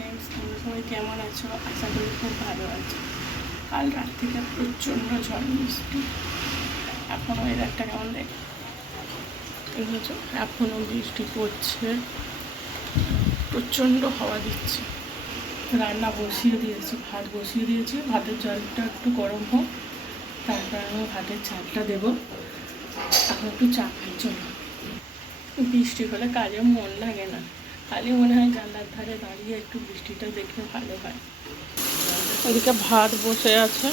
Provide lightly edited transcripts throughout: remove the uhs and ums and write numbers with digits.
Friends, তোমরা সবাই কেমন আছো? আশা করি খুব ভালো আছো। কাল রাত থেকে প্রচণ্ড ঝড় বৃষ্টি, এখনও ওয়েদারটা কেমন দেখছো, এখনও বৃষ্টি পড়ছে, প্রচণ্ড হাওয়া দিচ্ছে। রান্না বসিয়ে দিয়েছি, ভাত বসিয়ে দিয়েছি, ভাতের জলটা একটু গরম হোক, তারপর আমি ভাতের চালটা দেবো। এখন একটু চা খাই, চলো। বৃষ্টি হলে কাজে মন লাগে না, খালি মনে হয় জানলার ধারে দাঁড়িয়ে একটু বৃষ্টিটা দেখলে ভালো হয়। এদিকে ভাত বসে আছে,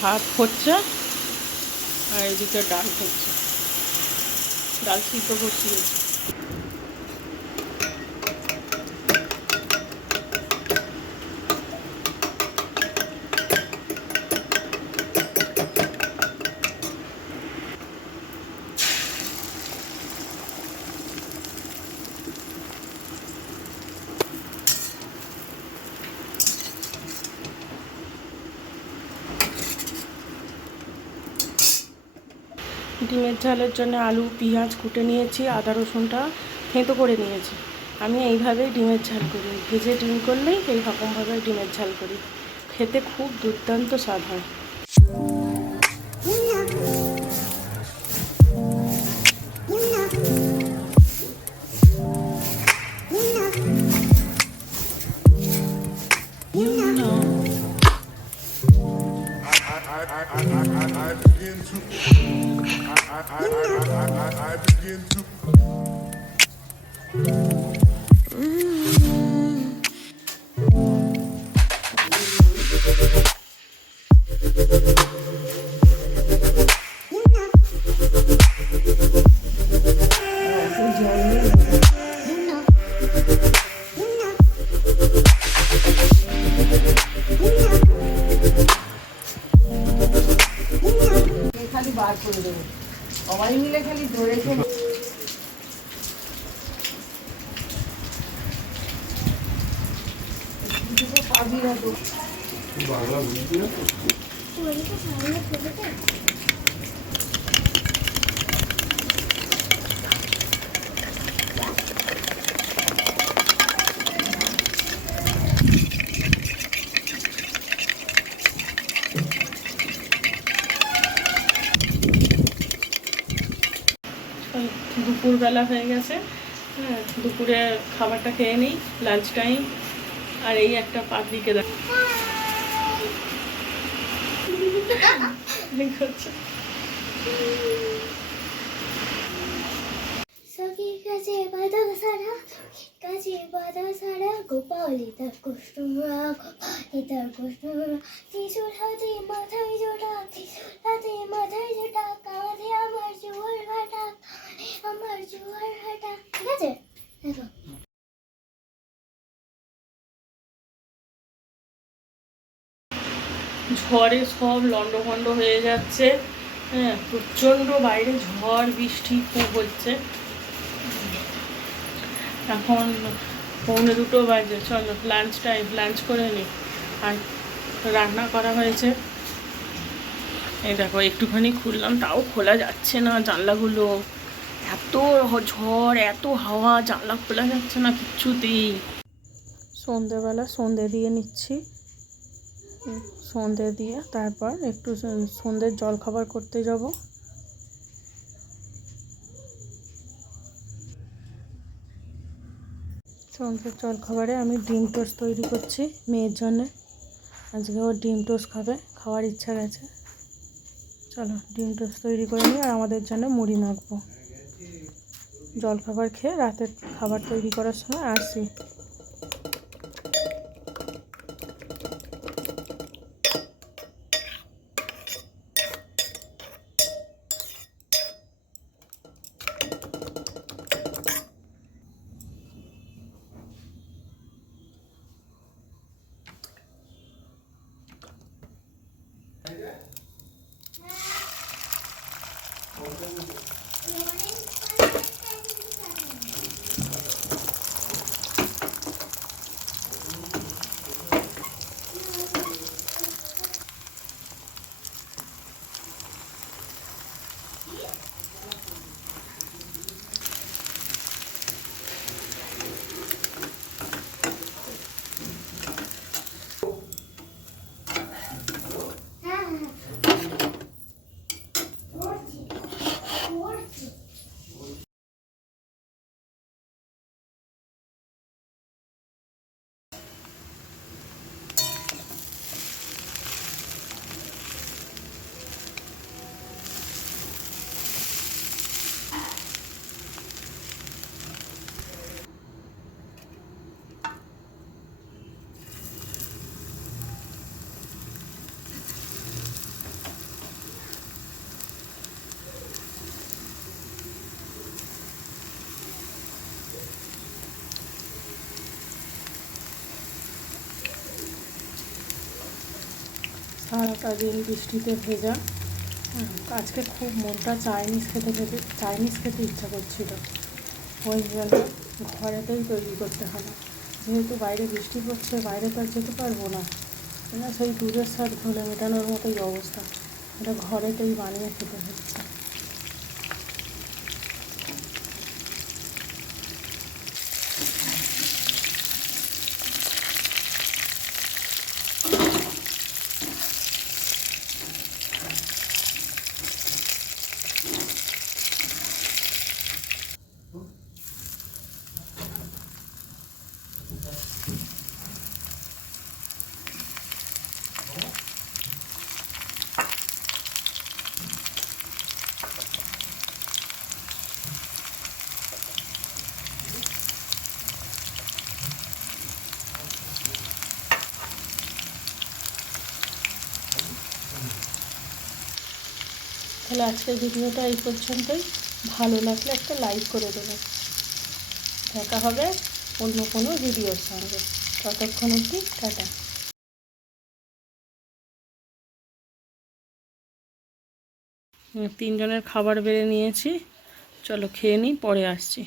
ভাত হচ্ছে, আর এদিকে ডাল হচ্ছে, ডাল সিদ্ধ বসিয়েছে। ডিমের ঝালের জন্য আলু পেঁয়াজ কুটে নিয়েছি, আদা রসুনটা থেঁতো করে নিয়েছি। আমি এইভাবেই ডিমের ঝাল করি, ভেজে ডিম করলেই এই রকমভাবে ডিমের ঝাল করি, খেতে খুব দুর্দান্ত স্বাদ হয়। I begin to খালি বার করে দেবো, সবাই মিলে খালি ধরেছে। পাবি না তো বাংলা বুঝবি না তো। দুপুরবেলা হয়ে গেছে, হ্যাঁ, দুপুরে খাবারটা খেয়ে নিই, লাঞ্চ টাইম। আর এই একটা পাবলিকে দেখ গোপালি তার কষ্টরা, তার কষ্টরা, শিশুর হাতে মাথায় জোটা, হাতে মাথায় জোটা, কাঁধে আমার জোয়ার ভাটা, আমার জোয়ার ভাটা। ঠিক আছে, দেখো। ঝড়ে সব লন্ডভন্ড হয়ে যাচ্ছে, হ্যাঁ, প্রচণ্ড বাইরে ঝড় বৃষ্টি খুব হচ্ছে। এখন 1:45 বাজে, চলো লাঞ্চ টাইম, লাঞ্চ করে নিই। আর রান্না করা হয়েছে, এই দেখো একটুখানি খুললাম, তাও খোলা যাচ্ছে না জানলাগুলো, এত ঝড় এত হাওয়া, জানলা খোলা যাচ্ছে না কিচ্ছুতেই। সন্ধেবেলা সন্ধে দিয়ে নিচ্ছি, সন্ধে দিয়ে তারপর একটু সন্ধ্যের জলখাবার করতে যাব। সন্ধ্যের জলখাবারে আমি ডিম টোস্ট তৈরি করছি মেয়ের জন্যে, আজকে ও ডিম টোস্ট খাবে, খাওয়ার ইচ্ছা গেছে। চলো ডিম টোস্ট তৈরি করে নিই, আর আমাদের জন্য মুড়ি মাখবো। জলখাবার খেয়ে রাতের খাবার তৈরি করার সময় আসি। সারাটা দিন বৃষ্টিতে ভেজা। আজকে খুব মনটা চাইনিজ খেতে ইচ্ছা করছিল, ওই জন্য ঘরেতেই তৈরি করতে হবে। যেহেতু বাইরে বৃষ্টি পড়ছে, বাইরে তো আর যেতে পারবো না, না সেই দুধের স্বাদ ঘোলে মেটানোর মতোই অবস্থা। এটা ঘরেতেই বানিয়ে খেতে হচ্ছে। তাহলে আজকের ভিডিওটা এই পর্যন্তই। ভালো লাগলে একটা লাইক করে দেবেন। দেখা হবে অন্য কোনো ভিডিওর সঙ্গে। ততক্ষণ অবধি টাটা। তিনজনের খাবার বেড়ে নিয়েছি, চলো খেয়ে নিই, পরে আসছি।